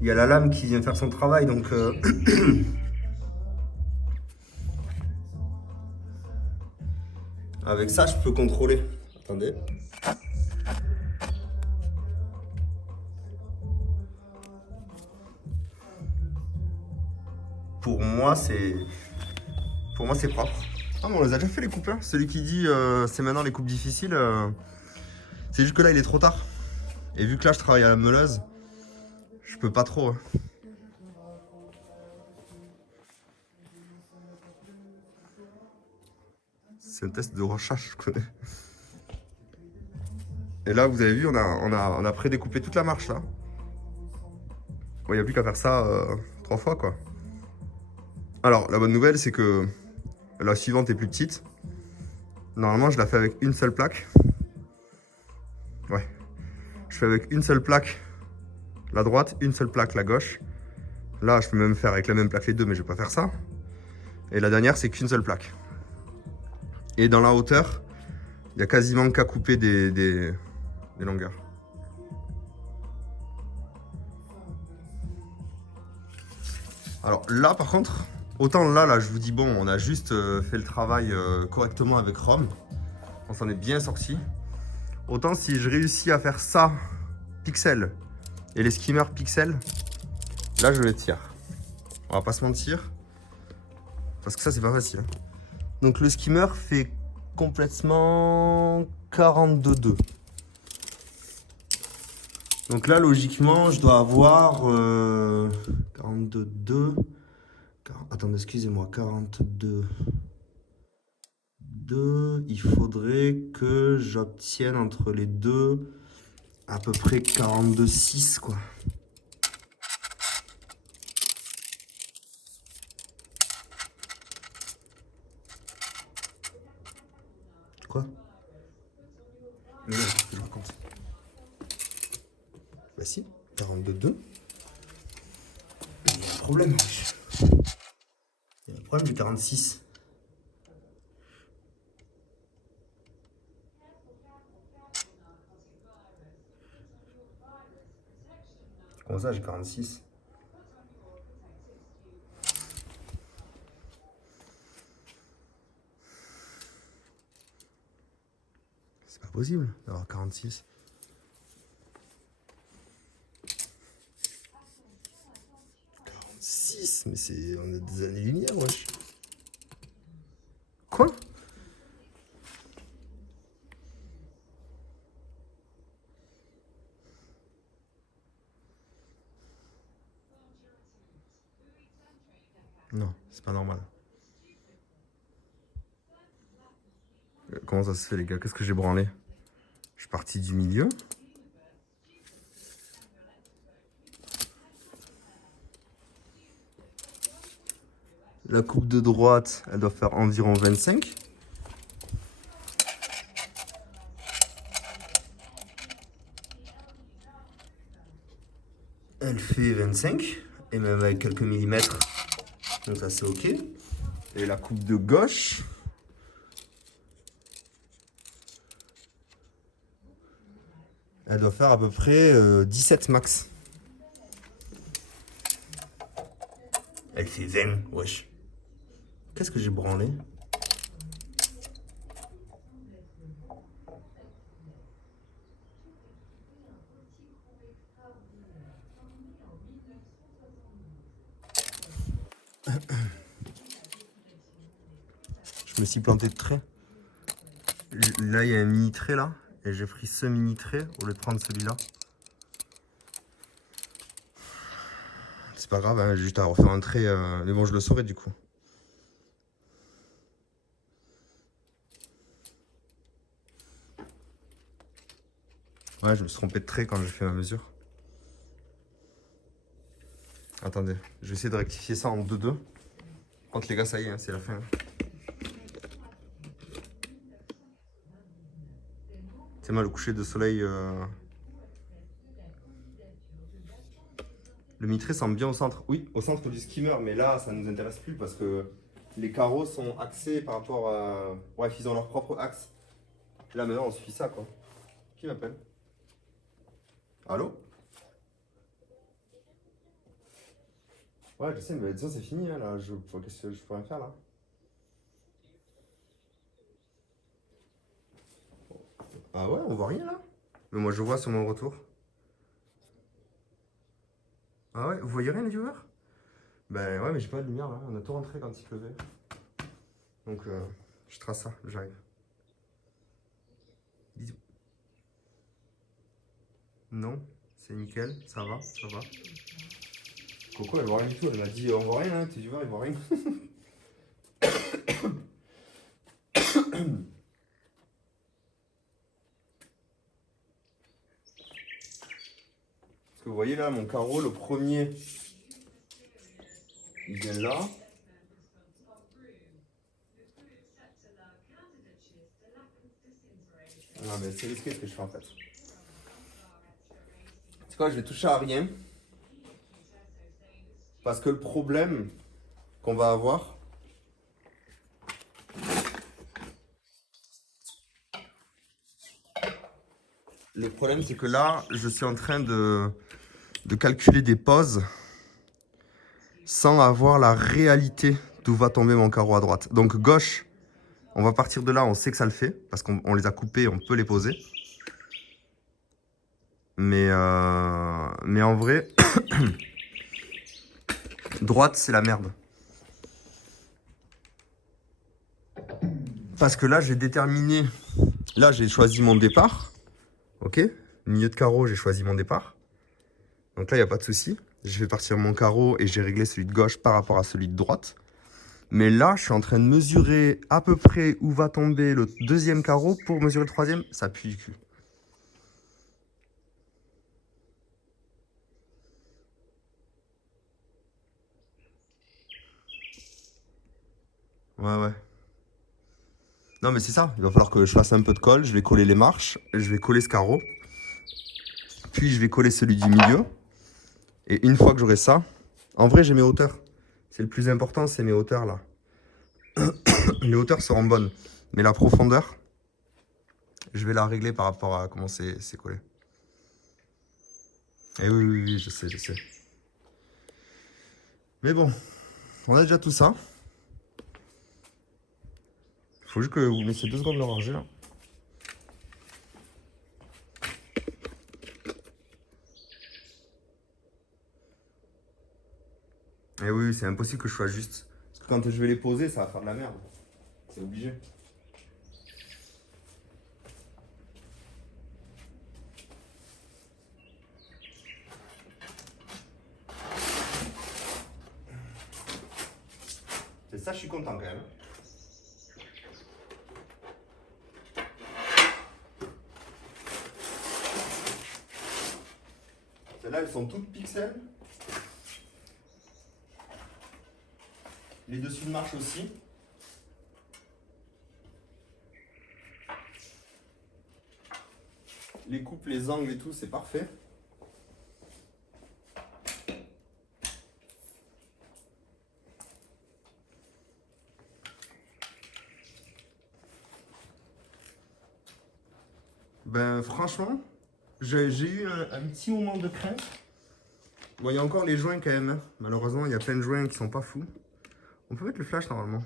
Il y a la lame qui vient faire son travail, donc avec ça, je peux contrôler. Attendez. Pour moi, c'est propre. Ah, mais on les a déjà fait les coupes, hein. Celui qui dit c'est maintenant les coupes difficiles, c'est juste que là, il est trop tard. Et vu que là, je travaille à la meuleuse, je peux pas trop, hein. C'est un test de recherche, je connais. Et là, vous avez vu, on a pré-découpé toute la marche, là. Bon, il n'y a plus qu'à faire ça 3 fois, quoi. Alors, la bonne nouvelle, c'est que la suivante est plus petite. Normalement, je la fais avec une seule plaque. Ouais. Je fais avec une seule plaque la droite, une seule plaque la gauche. Là, je peux même faire avec la même plaque les deux, mais je vais pas faire ça. Et la dernière, c'est qu'une seule plaque. Et dans la hauteur, il y a quasiment qu'à couper des longueurs. Alors là, par contre, autant là, je vous dis, bon, on a juste fait le travail correctement avec Rome. On s'en est bien sorti. Autant si je réussis à faire ça, pixel, et les skimmers pixel, là, je vais être fier. On va pas se mentir. Parce que ça, c'est pas facile. Donc le skimmer fait complètement 42,2. Donc là, logiquement, je dois avoir 42,2. Attendez, excusez-moi, 42,2. Il faudrait que j'obtienne entre les deux à peu près 42,6, quoi. Quoi? Mais non, qu'est-ce que je raconte? Bah si, 42,2. Il y a un problème, wesh. Il y a un problème du 46. Comment ça, j'ai 46? C'est pas possible d'avoir 46. 6, mais c'est. On a des années-lumière, wesh. Quoi? Non, c'est pas normal. Comment ça se fait, les gars? Qu'est-ce que j'ai branlé? Je suis parti du milieu. La coupe de droite, elle doit faire environ 25. Elle fait 25, et même avec quelques millimètres. Donc ça, c'est OK. Et la coupe de gauche, elle doit faire à peu près 17 max. Elle fait 20, wesh. Qu'est-ce que j'ai branlé? Je me suis planté de trait. Là, il y a un mini trait là. Et j'ai pris ce mini trait au lieu de prendre celui-là. C'est pas grave, hein, j'ai juste à refaire un trait. Mais bon, je le saurai du coup. Ouais, je me suis trompé de trait quand j'ai fait ma mesure. Attendez, je vais essayer de rectifier ça en 2-2. Par contre, les gars, ça y est, hein, c'est la fin. C'est moi le coucher de soleil. Le mitré semble bien au centre. Oui, au centre du skimmer, mais là, ça ne nous intéresse plus parce que les carreaux sont axés par rapport à. Bref, ils ont leur propre axe. Là, maintenant, on suit ça, quoi. Qui m'appelle? Allô? Ouais, je sais, mais de toute façon, c'est fini, hein, là. Qu'est-ce que je pourrais faire, là? Ah ouais, on voit rien, là? Mais moi, je vois sur mon retour. Ah ouais, vous voyez rien, les viewers? Ben ouais, mais j'ai pas de lumière, là. On a tout rentré quand il pleuvait. Donc, je trace ça, j'arrive. Bisous. Non, c'est nickel, ça va, ça va. Coco, elle voit rien du tout, elle m'a dit on voit rien, hein, tes viewers, ils voient rien. Parce que vous voyez là, mon carreau, le premier, il vient là. Ah, mais c'est risqué ce que je fais en fait. C'est quoi, je vais toucher à rien. Parce que le problème qu'on va avoir, le problème c'est que là, je suis en train de calculer des pauses sans avoir la réalité d'où va tomber mon carreau à droite. Donc gauche, on va partir de là, on sait que ça le fait, parce qu'on les a coupés, on peut les poser. Mais en vrai, droite, c'est la merde. Parce que là, j'ai déterminé, là, j'ai choisi mon départ. Ok, milieu de carreau, j'ai choisi mon départ. Donc là, il n'y a pas de souci. Je vais partir mon carreau et j'ai réglé celui de gauche par rapport à celui de droite. Mais là, je suis en train de mesurer à peu près où va tomber le deuxième carreau pour mesurer le troisième. Ça pue du cul. Ouais. Non, mais c'est ça. Il va falloir que je fasse un peu de colle. Je vais coller les marches. Je vais coller ce carreau. Puis, je vais coller celui du milieu. Et une fois que j'aurai ça, en vrai, j'ai mes hauteurs. C'est le plus important, c'est mes hauteurs là. Les hauteurs seront bonnes. Mais la profondeur, je vais la régler par rapport à comment c'est collé. Et oui, je sais. Mais bon, on a déjà tout ça. Faut juste que vous laissiez 2 secondes de le ranger là. Et oui, c'est impossible que je sois juste. Parce que quand je vais les poser, ça va faire de la merde. C'est obligé. C'est ça, je suis content quand même. Celles-là, elles sont toutes pixels. Les dessus de marche aussi. Les coupes, les angles et tout, c'est parfait. Ben franchement, j'ai eu un petit moment de crainte. Bon, il y a encore les joints quand même. Hein. Malheureusement, il y a plein de joints qui sont pas fous. On peut mettre le flash normalement.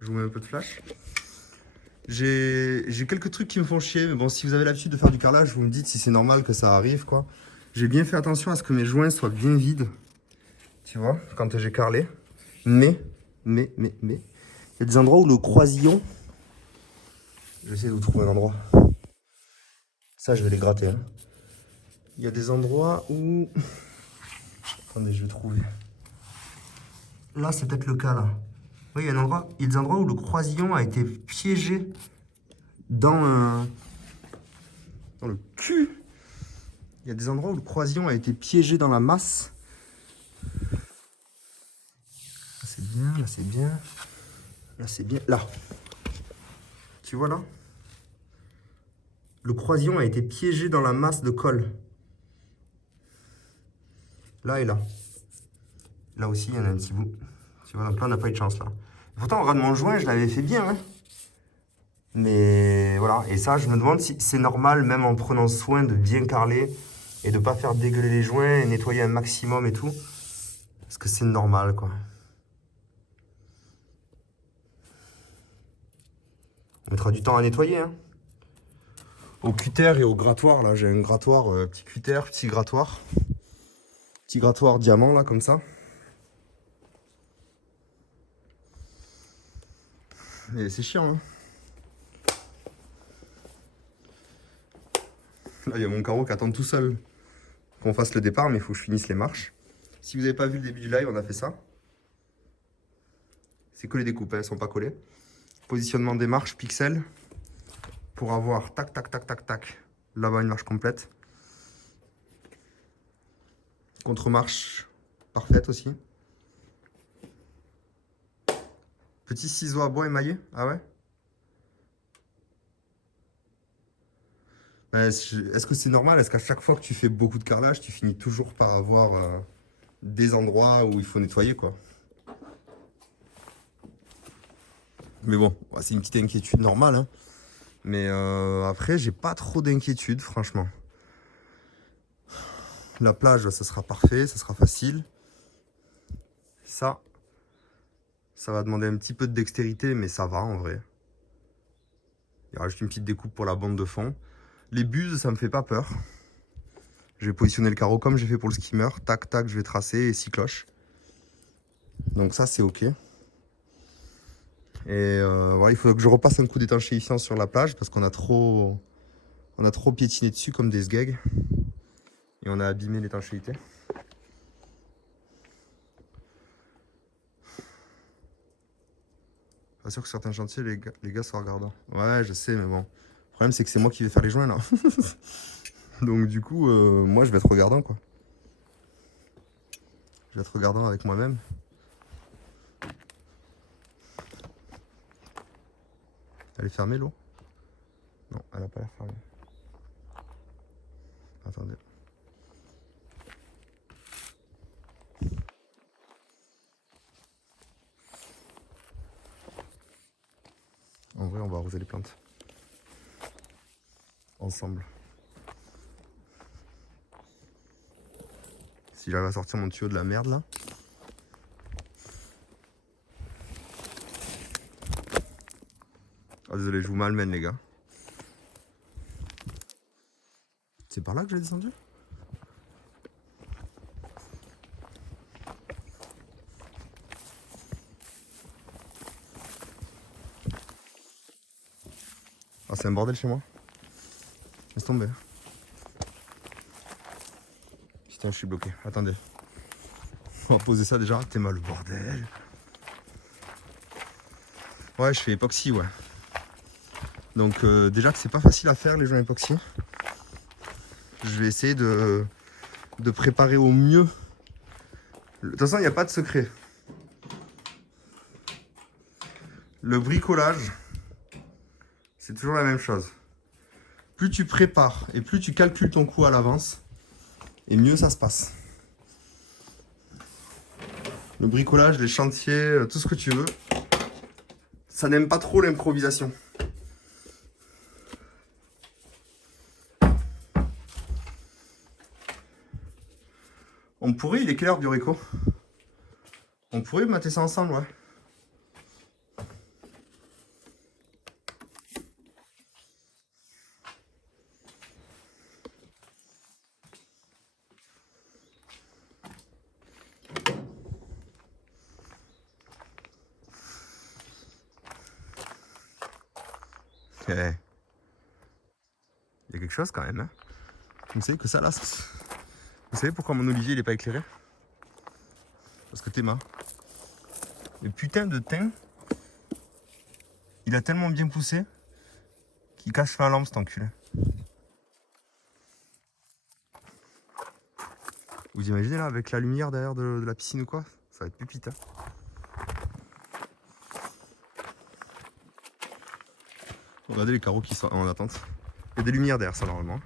Je vous mets un peu de flash. J'ai quelques trucs qui me font chier, mais bon, si vous avez l'habitude de faire du carrelage, vous me dites si c'est normal que ça arrive, quoi. J'ai bien fait attention à ce que mes joints soient bien vides, tu vois, quand j'ai carrelé. Mais, il y a des endroits où le croisillon... J'essaie de vous trouver un endroit. Ça, je vais les gratter. Hein. Il y a des endroits où... Attendez, je vais trouver. Là, c'est peut-être le cas, là. Oui, il y a des endroits où le croisillon a été piégé dans le cul. Il y a des endroits où le croisillon a été piégé dans la masse. Là, c'est bien, là, c'est bien. Là, c'est bien. Là. Tu vois, là? Le croisillon a été piégé dans la masse de colle. Là et là. Là aussi, il y en a un petit bout. Tu vois, donc là, on n'a pas eu de chance, là. Pourtant, au ras de mon joint, je l'avais fait bien, hein. Mais voilà, et ça, je me demande si c'est normal, même en prenant soin de bien carreler, Et de pas faire dégueuler les joints et nettoyer un maximum et tout. Parce que c'est normal, quoi. On mettra du temps à nettoyer, hein. Au cutter et au grattoir, là, j'ai un grattoir, petit cutter, petit grattoir. Petit grattoir diamant, là, comme ça. Et c'est chiant, hein. Là, il y a mon carreau qui attend tout seul qu'on fasse le départ, mais il faut que je finisse les marches. Si vous n'avez pas vu le début du live, on a fait ça. C'est que les découpes, elles ne sont pas collées. Positionnement des marches, pixels, pour avoir tac, tac, tac, tac, tac. Là-bas, une marche complète. Contre-marche parfaite aussi. Petit ciseau à bois émaillé. Ah ouais? Est-ce que c'est normal? Est-ce qu'à chaque fois que tu fais beaucoup de carrelage, tu finis toujours par avoir des endroits où il faut nettoyer, quoi? Mais bon, c'est une petite inquiétude normale, hein. Mais après, j'ai pas trop d'inquiétude, franchement. La plage, ça sera parfait, ça sera facile. Ça va demander un petit peu de dextérité, mais ça va en vrai. Il y aura juste une petite découpe pour la bande de fond. Les buses, ça me fait pas peur. Je vais positionner le carreau comme j'ai fait pour le skimmer. Tac, tac, je vais tracer et 6 cloches. Donc ça, c'est ok. Et voilà, il faut que je repasse un coup d'étanchéifiant sur la plage parce qu'on a trop piétiné dessus comme des sgegs. Et on a abîmé l'étanchéité. Pas sûr que certains chantiers, les gars soient regardants. Ouais, je sais, mais bon. Le problème, c'est que c'est moi qui vais faire les joints, là. Donc, du coup, moi, je vais être regardant, quoi. Je vais être regardant avec moi-même. Elle est fermée, l'eau? Non, elle n'a pas l'air fermée. Attendez. En vrai, on va arroser les plantes. Ensemble. Si j'arrive à sortir mon tuyau de la merde, là. Ah, désolé, je vous malmène, les gars. C'est par là que j'ai descendu? Ah, c'est un bordel chez moi. Laisse tomber. Putain, je suis bloqué. Attendez. On va poser ça déjà. T'es mal le bordel. Ouais, je fais époxy, ouais. Donc déjà que c'est pas facile à faire les joints époxy. Je vais essayer de préparer au mieux. De toute façon, il n'y a pas de secret. Le bricolage, c'est toujours la même chose. Plus tu prépares et plus tu calcules ton coût à l'avance, et mieux ça se passe. Le bricolage, les chantiers, tout ce que tu veux, ça n'aime pas trop l'improvisation. On pourrait, il est quelle heure Bioréco? On pourrait mater ça ensemble, ouais. Il y a quelque chose quand même, hein. Vous savez que ça là, vous savez pourquoi mon olivier il est pas éclairé? Parce que t'es mât. Le putain de thym, il a tellement bien poussé qu'il cache ma lampe cet enculé. Vous imaginez là avec la lumière derrière de la piscine ou quoi? Ça va être pupite, hein. Regardez les carreaux qui sont en attente. Il y a des lumières derrière ça normalement.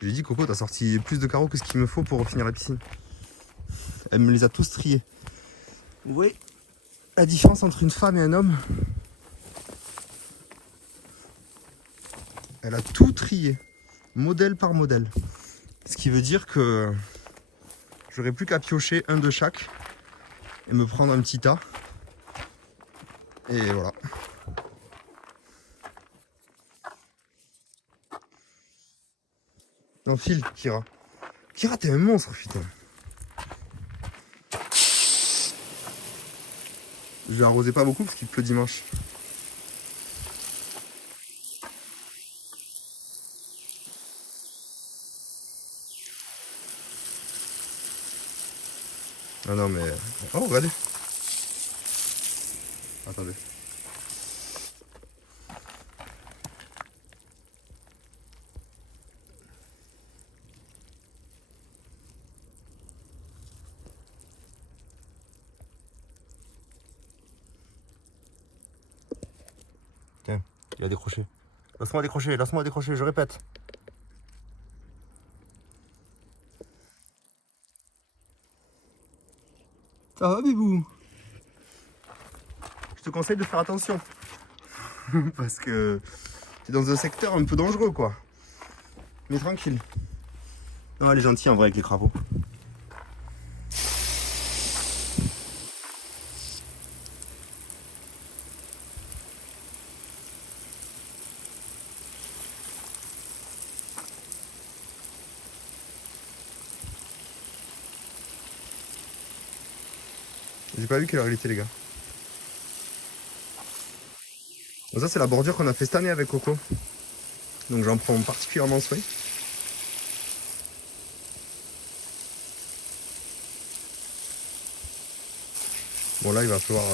J'ai dit Coco, t'as sorti plus de carreaux que ce qu'il me faut pour finir la piscine. Elle me les a tous triés. Vous voyez la différence entre une femme et un homme? Elle a tout trié. modèle par modèle. Ce qui veut dire que j'aurais plus qu'à piocher un de chaque et me prendre un petit tas. Et voilà. Non, file, Kira. Kira, t'es un monstre, putain. Je vais arroser pas beaucoup parce qu'il pleut dimanche. Ah non, mais... Oh, regardez. Attendez. Tiens, il a décroché. Laisse-moi décrocher, je répète. Ça va, bibou? Je te conseille de faire attention. Parce que t'es dans un secteur un peu dangereux, quoi. Mais tranquille. Non, elle est gentille en vrai avec les crapauds. J'ai pas vu quelle heure il était, les gars. Bon, ça, c'est la bordure qu'on a fait cette année avec Coco. Donc j'en prends particulièrement soin. Bon, là, il va pleuvoir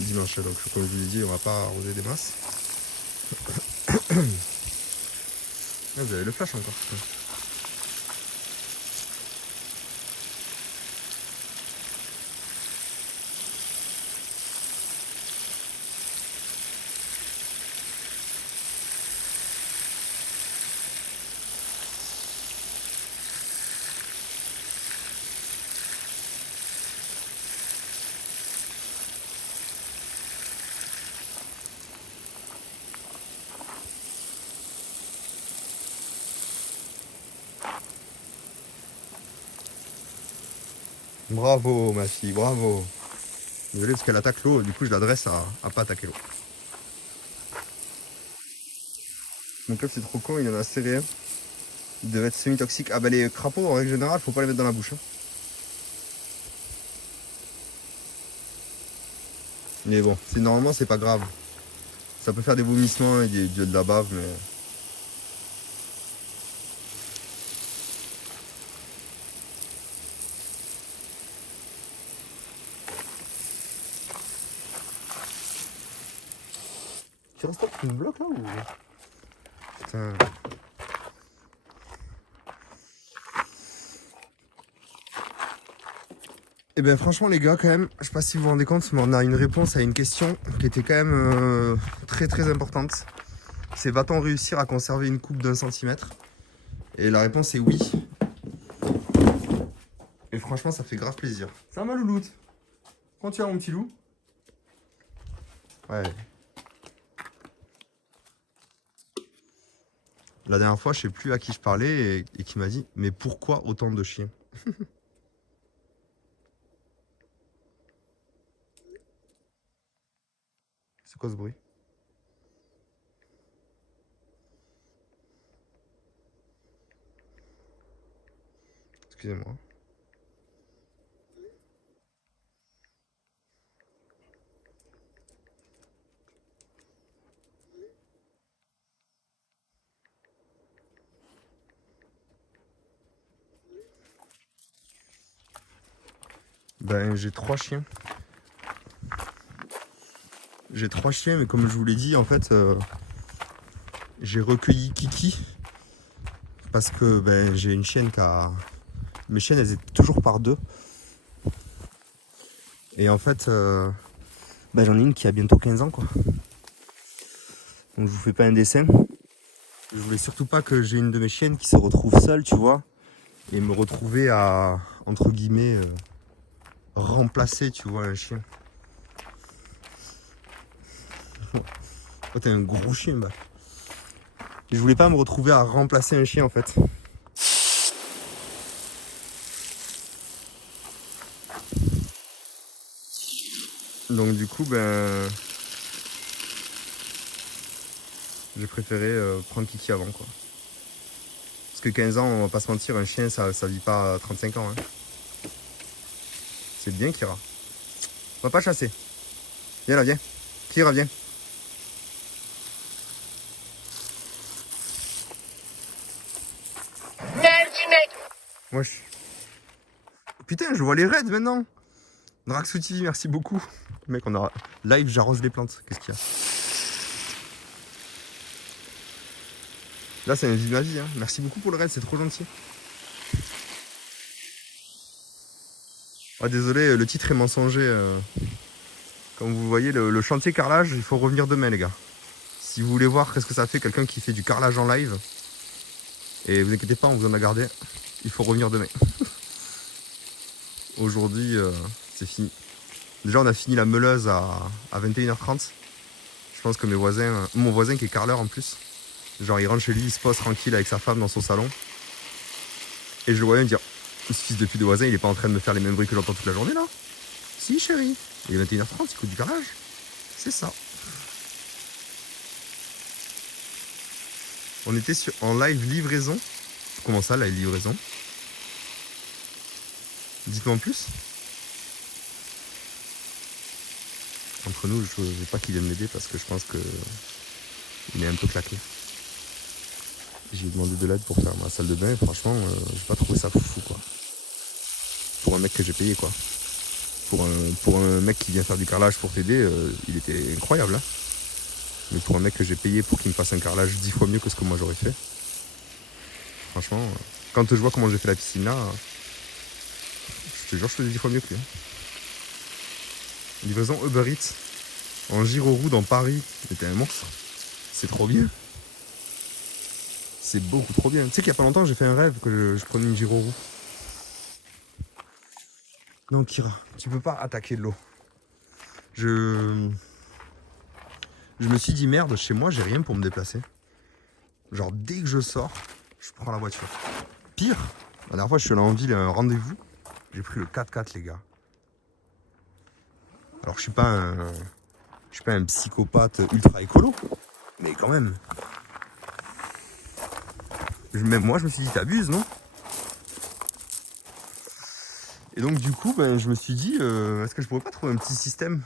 dimanche. Donc, comme je vous l'ai dit, on va pas arroser des masses. Ah, vous avez le flash encore. Bravo, ma fille, bravo. Désolé parce qu'elle attaque l'eau, du coup, je l'adresse à pas attaquer l'eau. Mon club, c'est trop con, il en a serré un. Il devait être semi-toxique. Ah bah les crapauds, en règle générale, faut pas les mettre dans la bouche. Hein. Mais bon, normalement, c'est pas grave. Ça peut faire des vomissements et de la bave, mais... Tu restes là, tu me bloques là ou... Putain... Eh bien franchement les gars quand même, je sais pas si vous vous rendez compte, mais on a une réponse à une question qui était quand même très très importante. C'est va-t-on réussir à conserver une coupe d'1 cm? Et la réponse est oui. Et franchement ça fait grave plaisir. Ça va ma louloute? Quand tu as mon petit loup? Ouais. La dernière fois je sais plus à qui je parlais et qui m'a dit mais pourquoi autant de chiens? C'est quoi ce bruit? Excusez-moi. Ben j'ai 3 chiens. J'ai 3 chiens mais comme je vous l'ai dit en fait j'ai recueilli Kiki. Parce que ben, j'ai une chienne qui a... Mes chiennes elles étaient toujours par deux. Et en fait ben, j'en ai une qui a bientôt 15 ans quoi. Donc je vous fais pas un dessin. Je voulais surtout pas que j'ai une de mes chiennes qui se retrouve seule, tu vois. Et me retrouver à, entre guillemets, remplacer, tu vois, un chien. Oh, t'es un gros chien, bah. Je voulais pas me retrouver à remplacer un chien en fait. Donc du coup, ben, j'ai préféré prendre Kiki avant quoi. Parce que 15 ans, on va pas se mentir, un chien ça vit pas 35 ans. Hein. C'est bien Kira. On va pas chasser. Viens là, viens. Kira, viens. Wesh. Putain, je vois les raids maintenant. Draxuti, merci beaucoup. Mec, on a live, j'arrose les plantes. Qu'est-ce qu'il y a? Là, c'est un vie de ma vie. Hein. Merci beaucoup pour le raid, c'est trop gentil. Ah, désolé, le titre est mensonger. Comme vous voyez, le chantier carrelage, il faut revenir demain, les gars. Si vous voulez voir qu'est-ce que ça fait quelqu'un qui fait du carrelage en live, et vous inquiétez pas, on vous en a gardé. Il faut revenir demain. Aujourd'hui, c'est fini. Déjà, on a fini la meuleuse à 21h30. Je pense que mes voisins, mon voisin qui est carreleur en plus, genre il rentre chez lui, il se pose tranquille avec sa femme dans son salon. Et je le voyais me dire, ce fils de pute de voisin, il est pas en train de me faire les mêmes bruits que j'entends toute la journée là? Si chérie, il est 21h30, il coûte du carrelage. C'est ça. On était en live livraison. Comment ça, live livraison? Dites-moi en plus. Entre nous, je veux pas qu'il vienne m'aider parce que je pense que il est un peu claqué. J'ai demandé de l'aide pour faire ma salle de bain et franchement, j'ai pas trouvé ça fou quoi. Pour un mec que j'ai payé quoi. Pour un mec qui vient faire du carrelage pour t'aider, il était incroyable. Hein. Mais pour un mec que j'ai payé pour qu'il me fasse un carrelage 10 fois mieux que ce que moi j'aurais fait, franchement, quand je vois comment j'ai fait la piscine là, je te jure, je faisais 10 fois mieux que lui. Hein. Livraison Uber Eats en Giroroux dans Paris, c'était un monstre. C'est trop bien. C'est beaucoup trop bien. Tu sais qu'il y a pas longtemps, j'ai fait un rêve que je prenais une Giroroux. Non, Kira, tu peux pas attaquer de l'eau. Je me suis dit merde, chez moi, j'ai rien pour me déplacer. Genre, dès que je sors, je prends la voiture. Pire, la dernière fois, je suis allé en ville à un rendez-vous. J'ai pris le 4x4, les gars. Alors, je suis pas un psychopathe ultra écolo, mais quand même. Même moi, je me suis dit, t'abuses, non? Et donc, du coup, ben, je me suis dit, est-ce que je pourrais pas trouver un petit système?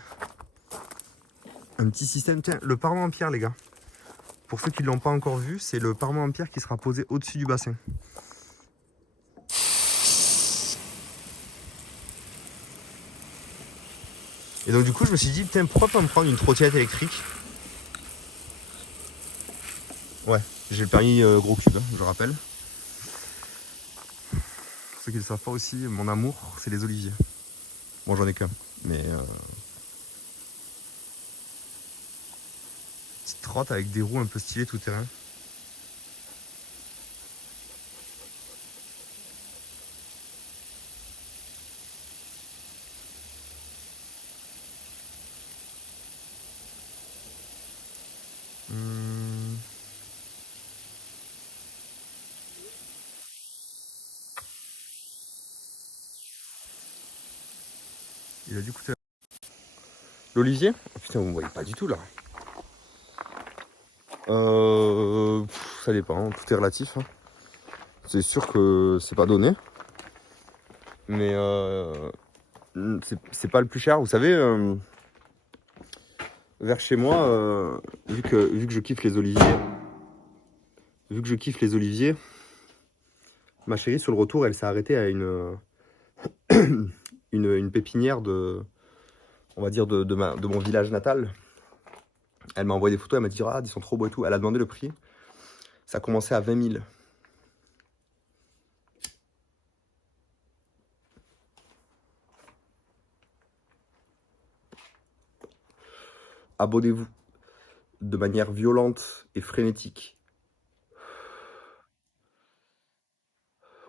Un petit système, tiens, le parement en pierre, les gars. Pour ceux qui ne l'ont pas encore vu, c'est le parement en pierre qui sera posé au-dessus du bassin. Et donc du coup je me suis dit, putain, pourquoi pas me prendre une trottinette électrique? Ouais, j'ai le permis gros cube, hein, je rappelle. Pour ceux qui ne le savent pas aussi, mon amour, c'est les oliviers. Bon, j'en ai qu'un, mais petite trotte avec des roues un peu stylées tout terrain. Il a dû coûter. L'olivier? Oh, putain, vous ne voyez pas du tout là. Ça dépend, tout est relatif. Hein. C'est sûr que c'est pas donné. Mais c'est pas le plus cher. Vous savez, vers chez moi, vu que je kiffe les oliviers, ma chérie sur le retour, elle s'est arrêtée à une pépinière on va dire de mon village natal. Elle m'a envoyé des photos, elle m'a dit ah, ils sont trop beaux et tout. Elle a demandé le prix. Ça a commencé à 20 000. Abonnez-vous de manière violente et frénétique.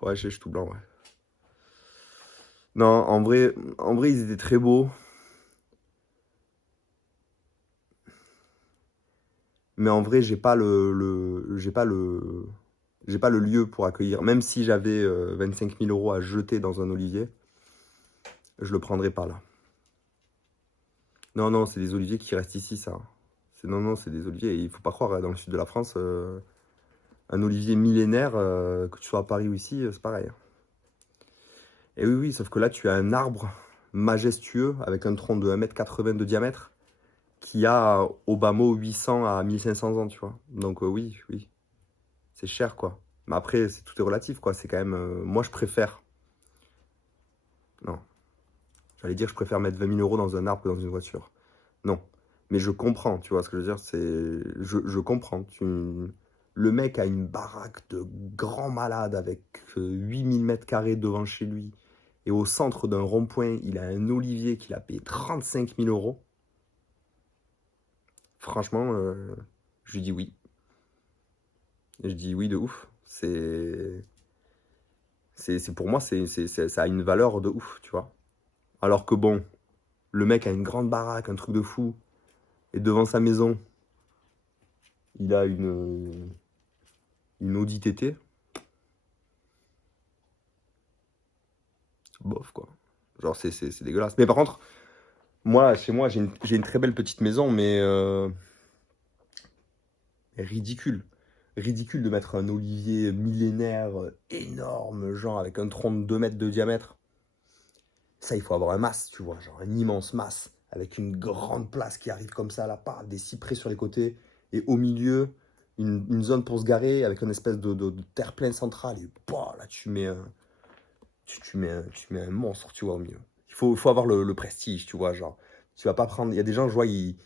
Ouais, je suis tout blanc, ouais. Non, en vrai, ils étaient très beaux. Mais en vrai, j'ai pas le lieu pour accueillir. Même si j'avais 25 000 € à jeter dans un olivier, je le prendrais pas là. Non, non, c'est des oliviers qui restent ici, ça. Non, c'est des oliviers. Et il faut pas croire, dans le sud de la France, un olivier millénaire, que tu sois à Paris ou ici, c'est pareil. Et oui, oui, sauf que là, tu as un arbre majestueux avec un tronc de 1,80 m de diamètre qui a au bas mot 800 à 1500 ans, tu vois. Donc oui, oui, c'est cher, quoi. Mais après, tout est relatif, quoi. C'est quand même... moi, je préfère... Non. J'allais dire, je préfère mettre 20 000 € dans un arbre que dans une voiture. Non. Mais je comprends, tu vois ce que je veux dire. Je comprends. Le mec a une baraque de grand malade avec 8000 m² devant chez lui. Et au centre d'un rond-point, il a un olivier qu'il a payé 35 000 €. Franchement, je lui dis oui. Je dis oui de ouf. Pour moi, ça a une valeur de ouf, tu vois. Alors que bon, le mec a une grande baraque, un truc de fou. Et devant sa maison, il a une Audi TT. Bof, quoi. Genre, c'est dégueulasse. Mais par contre, moi, chez moi, j'ai une très belle petite maison, mais ridicule. Ridicule de mettre un olivier millénaire énorme, genre avec un tronc de 2 mètres de diamètre. Ça, il faut avoir un mas, tu vois, genre un immense mas, avec une grande place qui arrive comme ça, là, part, des cyprès sur les côtés, et au milieu, une zone pour se garer, avec une espèce de terre-plein central, et bah, là, tu mets un monstre, tu vois, au milieu. Il faut avoir le prestige, tu vois, genre, tu vas pas prendre... Il y a des gens, je vois, ils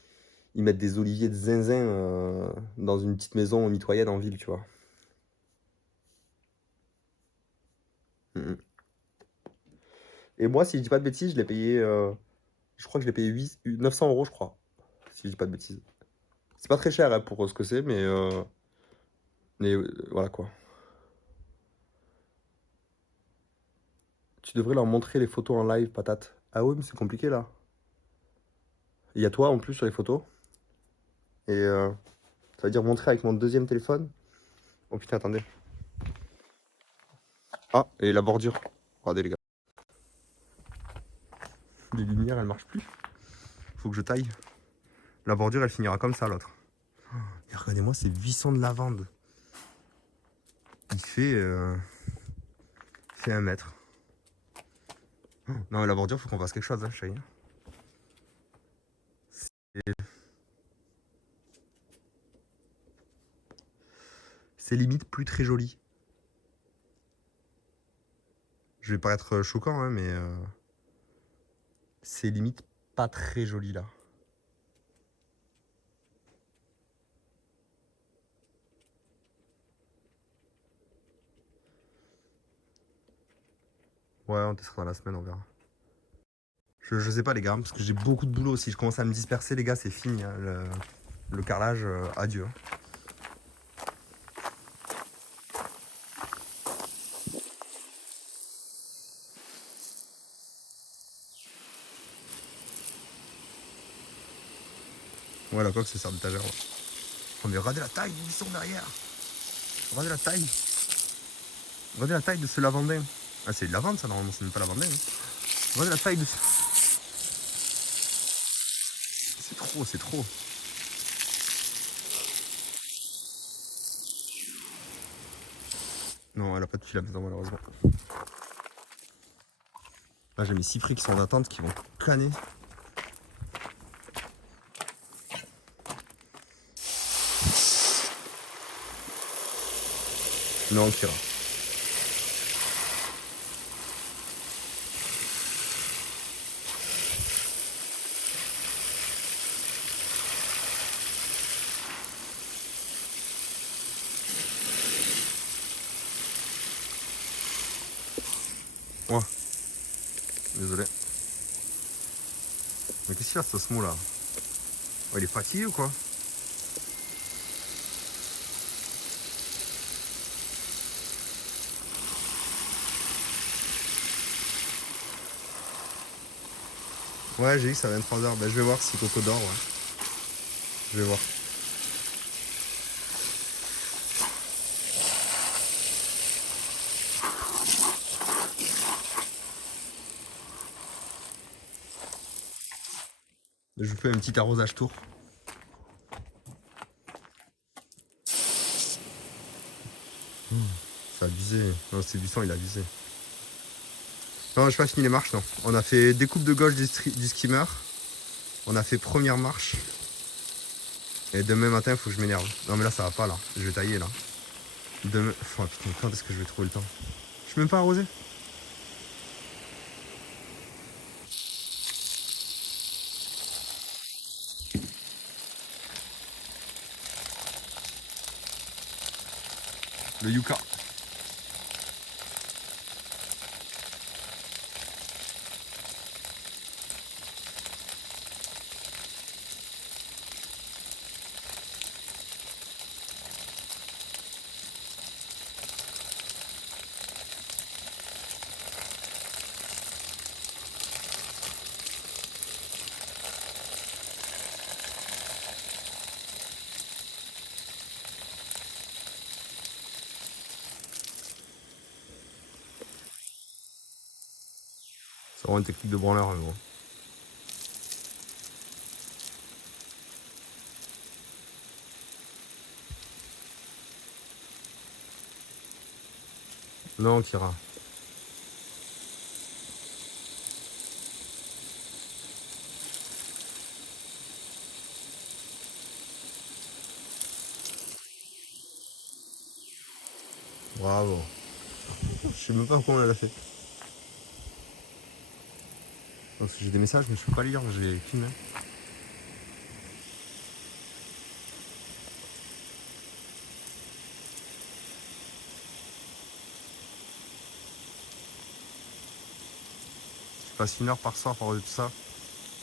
mettent des oliviers de zinzin dans une petite maison mitoyenne en ville, tu vois. Mhm. Et moi, si je dis pas de bêtises, je l'ai payé... je crois que je l'ai payé 900 €, je crois. Si je dis pas de bêtises. C'est pas très cher hein, pour ce que c'est, mais voilà quoi. Tu devrais leur montrer les photos en live, patate. Ah oui, mais c'est compliqué là. Il y a toi en plus sur les photos. Et ça veut dire montrer avec mon deuxième téléphone. Oh putain, attendez. Ah, et la bordure. Regardez les gars. Les lumières, elles marchent plus. Faut que je taille. La bordure, elle finira comme ça, l'autre. Et regardez-moi ces buissons de lavande. Il fait 1 mètre. Non, mais la bordure, faut qu'on fasse quelque chose, hein, chérie. C'est limite plus très joli. Je vais paraître choquant, hein, mais c'est limite pas très joli là. Ouais, on testera dans la semaine, on verra. Je sais pas les gars, parce que j'ai beaucoup de boulot. Si je commence à me disperser, les gars, c'est fini. Hein, le carrelage, adieu. Ouais, la coque, c'est ça d'étagère. Ouais. Oh, mais regardez la taille du buisson derrière. Regardez la taille. Regardez la taille de ce lavandin. Ah, c'est de lavande, ça, normalement, c'est même pas lavandin. Hein. Regardez la taille de ce... C'est trop, c'est trop. Non, elle a pas de fil à la maison, malheureusement. Là, j'ai mes cyprès qui sont en attente, qui vont caner. Non, Kira. Ouais, désolé. Mais qu'est-ce qu'il a ce Osmo là? Oh, il est fatigué ou quoi? Ouais, j'ai dit que ça va 23 h. Ben, je vais voir si Coco dort, ouais. Je vais voir. Je vous fais un petit arrosage tour. Ça a abusé. Non, c'est du sang, il a abusé. Non, j'ai pas fini les marches, non. On a fait découpe de gauche du skimmer. On a fait première marche. Et demain matin, il faut que je m'énerve. Non, mais là, ça va pas, là. Je vais tailler, là. Demain... Oh, putain, quand est-ce que je vais trouver le temps? Je suis même pas arrosé. Le yucca. C'est vraiment une technique de branleur, gros. Non, Kira. Bravo. Je sais même pas comment elle a fait. Parce que j'ai des messages, mais je peux pas lire, j'ai qu'une main. Je passe 1 heure par soir pour arroser tout ça.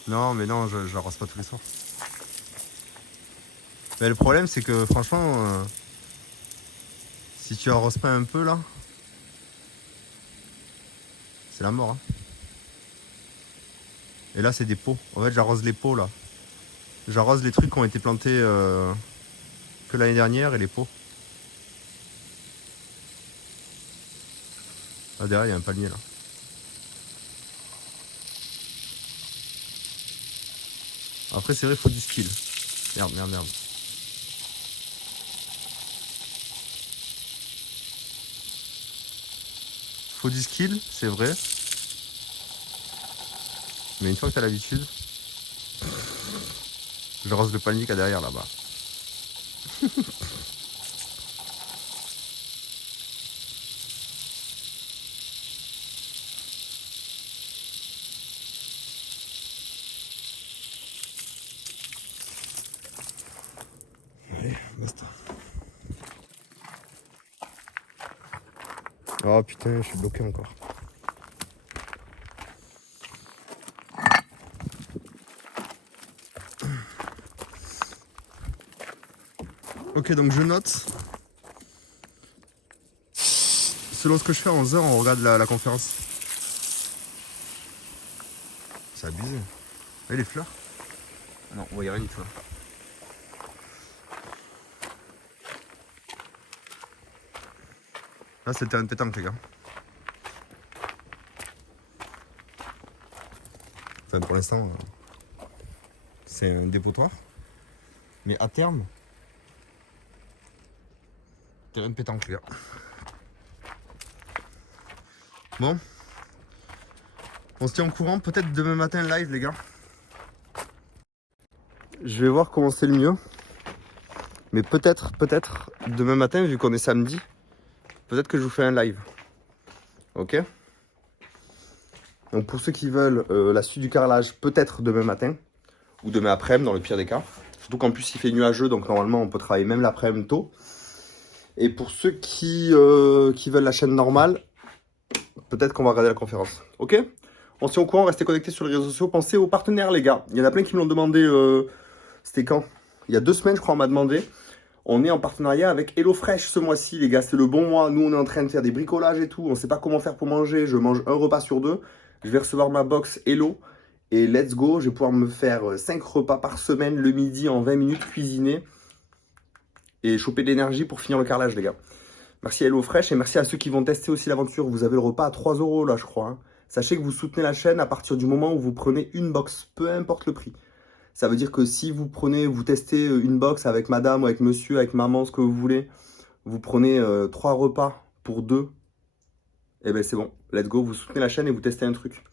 Non, mais non, je l'arrose pas tous les soirs. Mais le problème, c'est que franchement, si tu arroses pas un peu là, c'est la mort. Hein. Et là, c'est des pots. En fait, j'arrose les pots là. J'arrose les trucs qui ont été plantés que l'année dernière et les pots. Là, derrière, il y a un palmier là. Après, c'est vrai, il faut du skill. Merde, merde, merde. Faut du skill, c'est vrai. Mais une fois que tu as l'habitude, je rase le palmier qu'il y a derrière là-bas. Allez, basta. Oh putain, je suis bloqué encore. Ok, donc je note. Selon ce que je fais en 11 heures, on regarde la conférence. C'est abusé. Et les fleurs? Non, on voit rien du tout. Là, c'est le terrain de pétanque, les gars. Enfin, pour l'instant, c'est un dépotoir. Mais à terme, terrain de pétanque, les gars. Bon. On se tient au courant, peut-être demain matin live, les gars. Je vais voir comment c'est le mieux. Mais peut-être, demain matin, vu qu'on est samedi, peut-être que je vous fais un live. Ok? Donc pour ceux qui veulent la suite du carrelage, peut-être demain matin. Ou demain après-midi, dans le pire des cas. Surtout qu'en plus, il fait nuageux, donc normalement, on peut travailler même l'après-midi tôt. Et pour ceux qui veulent la chaîne normale, peut-être qu'on va regarder la conférence. Ok? On se tient au courant, restez connectés sur les réseaux sociaux. Pensez aux partenaires, les gars. Il y en a plein qui me l'ont demandé. C'était quand? Il y a 2 semaines, je crois, on m'a demandé. On est en partenariat avec HelloFresh ce mois-ci, les gars. C'est le bon mois. Nous, on est en train de faire des bricolages et tout. On ne sait pas comment faire pour manger. Je mange un repas sur 2. Je vais recevoir ma box Hello. Et let's go. Je vais pouvoir me faire 5 repas par semaine le midi en 20 minutes cuisiner. Et choper de l'énergie pour finir le carrelage, les gars. Merci à HelloFresh et merci à ceux qui vont tester aussi l'aventure. Vous avez le repas à 3 € là, je crois. Hein. Sachez que vous soutenez la chaîne à partir du moment où vous prenez une box, peu importe le prix. Ça veut dire que si vous prenez, vous testez une box avec madame ou avec monsieur, avec maman, ce que vous voulez, vous prenez 3 repas pour 2, et ben c'est bon, let's go, vous soutenez la chaîne et vous testez un truc.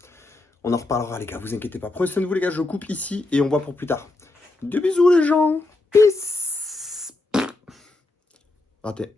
On en reparlera les gars, vous inquiétez pas. Prenez soin de vous les gars, je coupe ici et on voit pour plus tard. Des bisous les gens, peace. Raté.